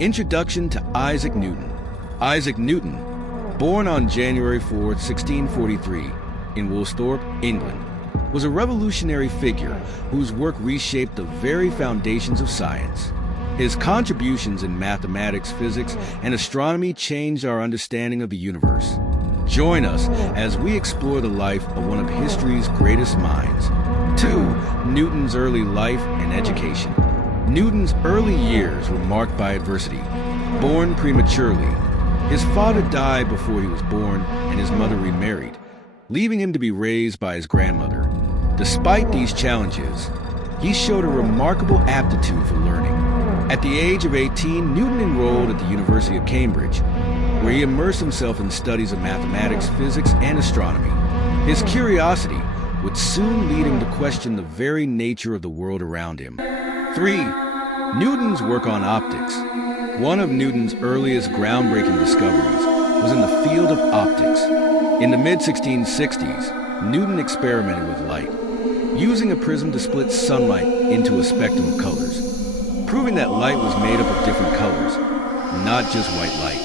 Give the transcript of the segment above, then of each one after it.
Introduction to Isaac Newton. Isaac Newton, born on January 4, 1643, in Woolsthorpe, England, was a revolutionary figure whose work reshaped the very foundations of science. His contributions in mathematics, physics, and astronomy changed our understanding of the universe. Join us as we explore the life of one of history's greatest minds. 2. Newton's early life and education. Newton's early years were marked by adversity. Born prematurely, his father died before he was born and his mother remarried, leaving him to be raised by his grandmother. Despite these challenges, he showed a remarkable aptitude for learning. At the age of 18, Newton enrolled at the University of Cambridge, where he immersed himself in studies of mathematics, physics, and astronomy. His curiosity would soon lead him to question the very nature of the world around him. 3. Newton's work on optics. One of Newton's earliest groundbreaking discoveries was in the field of optics. In the mid-1660s, Newton experimented with light, using a prism to split sunlight into a spectrum of colors, proving that light was made up of different colors, not just white light.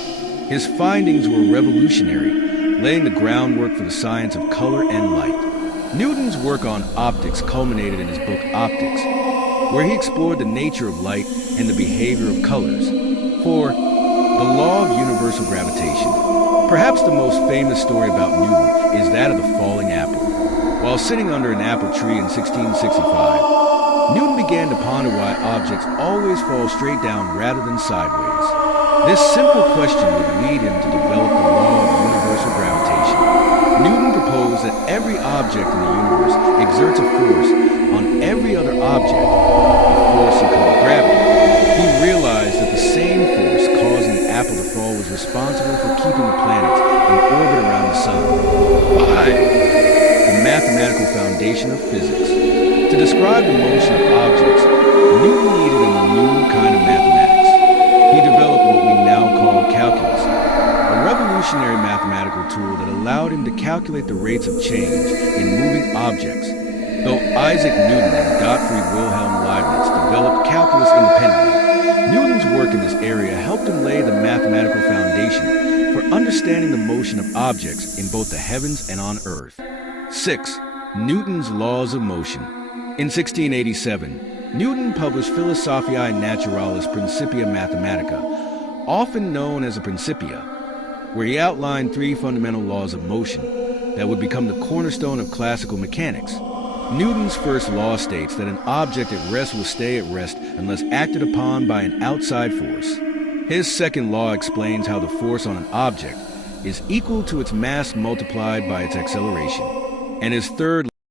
His findings were revolutionary, laying the groundwork for the science of color and light. Newton's work on optics culminated in his book Optics, where he explored the nature of light and the behavior of colors. 4. The law of universal gravitation. Perhaps the most famous story about Newton is that of the falling apple. While sitting under an apple tree in 1665, Newton began to ponder why objects always fall straight down rather than sideways. This simple question would lead him to develop the law of universal gravitation. Newton proposed that every object in the universe exerts a force on every other object, a force he called gravity. He realized that the same force causing the apple to fall was responsible for keeping the planets in orbit around the sun. 5. The mathematical foundation of physics. To describe the motion of objects, Newton needed a new kind of mathematics. He developed what we now call calculus, a revolutionary mathematical tool that allowed him to calculate the rates of change in moving objects. Though Isaac Newton and Gottfried Wilhelm Leibniz developed calculus independently, Newton's work in this area helped him lay the mathematical foundation for understanding the motion of objects in both the heavens and on Earth. 6. Newton's laws of motion. In 1687, Newton published Philosophiae Naturalis Principia Mathematica, often known as the Principia, where he outlined 3 fundamental laws of motion that would become the cornerstone of classical mechanics. Newton's first law states that an object at rest will stay at rest unless acted upon by an outside force. His second law explains how the force on an object is equal to its mass multiplied by its acceleration. And his third